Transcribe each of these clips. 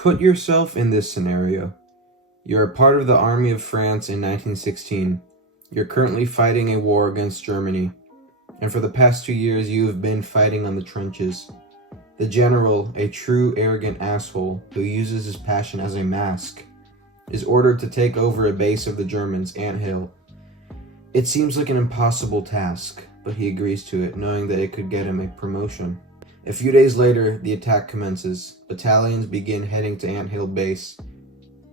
Put yourself in this scenario. You're a part of the army of France in 1916. You're currently fighting a war against Germany, and for the past 2 years you have been fighting on the trenches. The general, a true arrogant asshole who uses his passion as a mask, is ordered to take over a base of the Germans, anthill. It seems like an impossible task, but he agrees to it, knowing that it could get him a promotion. A few days later, the attack commences. Battalions begin heading to anthill base,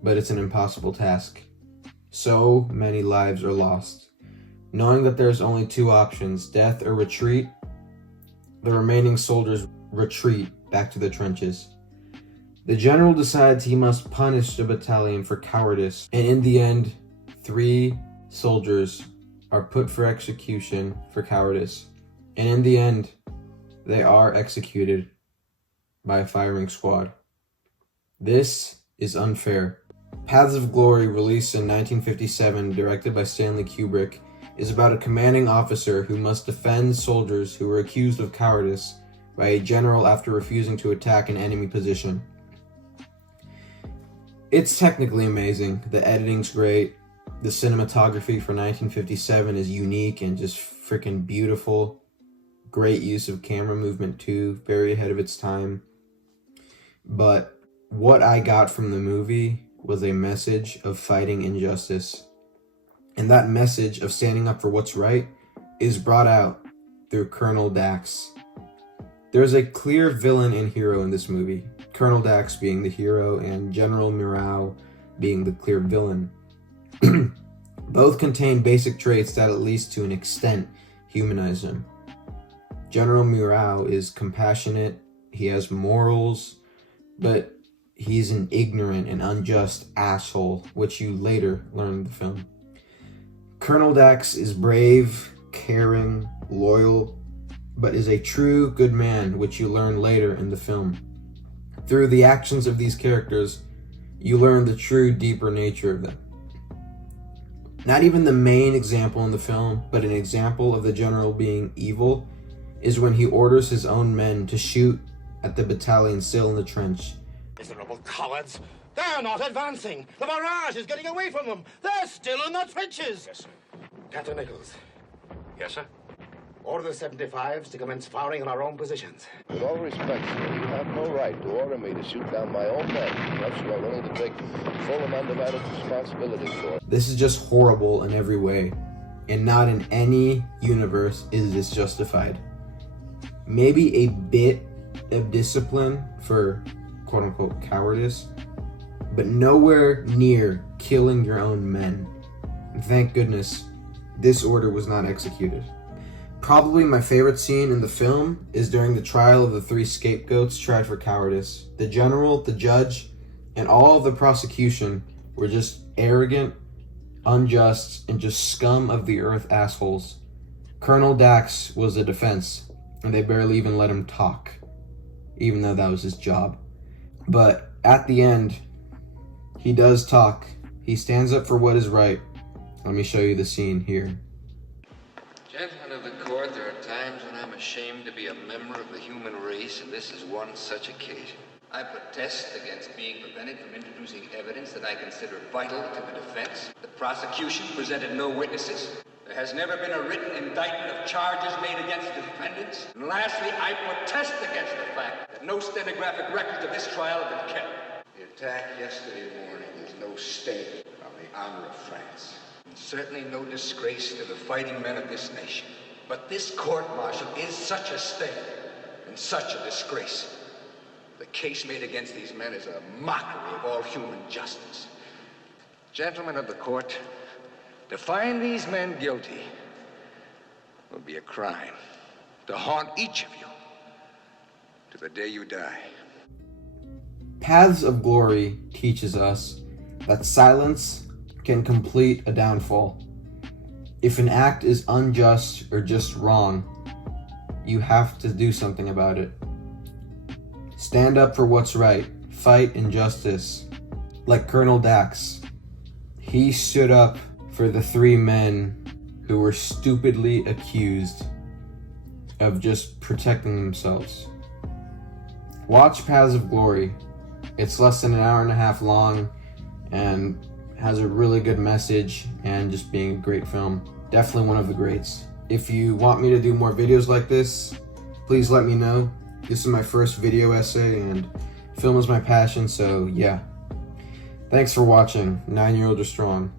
but it's an impossible task. So many lives are lost. Knowing that there's only two options, death or retreat, the remaining soldiers retreat back to the trenches. The general decides he must punish the battalion for cowardice, and in the end, 3 soldiers are put for execution for cowardice. And in the end, they are executed by a firing squad. This is unfair. Paths of Glory, released in 1957, directed by Stanley Kubrick, is about a commanding officer who must defend soldiers who were accused of cowardice by a general after refusing to attack an enemy position. It's technically amazing. The editing's great. The cinematography for 1957 is unique and just freaking beautiful. Great use of camera movement too, very ahead of its time. But what I got from the movie was a message of fighting injustice. And that message of standing up for what's right is brought out through Colonel Dax. There's a clear villain and hero in this movie, Colonel Dax being the hero and General Murao being the clear villain. Both contain basic traits that, at least to an extent, humanize him. General Murao is compassionate, he has morals, but he's an ignorant and unjust asshole, which you later learn in the film. Colonel Dax is brave, caring, loyal, but is a true good man, which you learn later in the film. Through the actions of these characters, you learn the true, deeper nature of them. Not even the main example in the film, but an example of the general being evil, is when he orders his own men to shoot at the battalion still in the trench. Miserable cowards! They're not advancing! The barrage is getting away from them! They're still in the trenches! Yes, sir. Captain Nichols, Yes, sir. order the 75s to commence firing on our own positions. With all respect, sir, you have no right to order me to shoot down my own men unless you are willing to take full and undivided responsibility for it. This is just horrible in every way, and not in any universe is this justified. Maybe a bit of discipline for quote-unquote cowardice, but nowhere near killing your own men. And thank goodness this order was not executed. Probably my favorite scene in the film is during the trial of the 3 scapegoats tried for cowardice. The general, the judge, and all of the prosecution were just arrogant, unjust, and just scum of the earth assholes. Colonel Dax was the defense, and they barely even let him talk, even though that was his job. But at the end, he does talk. He stands up for what is right. Let me show you the scene here. Gentlemen of the court, there are times when I'm ashamed to be a member of the human race, and this is one such occasion. I protest against being prevented from introducing evidence that I consider vital to the defense. The prosecution presented no witnesses. There has never been a written indictment of charges made against the defendants. And lastly, I protest against the fact that no stenographic records of this trial have been kept. The attack yesterday morning is no stain on the honor of France. And certainly no disgrace to the fighting men of this nation. But this court-martial is such a stain and such a disgrace. The case made against these men is a mockery of all human justice. Gentlemen of the court, to find these men guilty will be a crime to haunt each of you to the day you die. Paths of Glory teaches us that silence can complete a downfall. If an act is unjust or just wrong, you have to do something about it. Stand up for what's right. Fight injustice. Like Colonel Dax, he stood up for the 3 men who were stupidly accused of just protecting themselves. Watch Paths of Glory. It's less than an hour and a half long and has a really good message and just being a great film. Definitely one of the greats. If you want me to do more videos like this, please let me know. This is my first video essay and film is my passion, so yeah. Thanks for watching. 9-Year-Old Are Strong.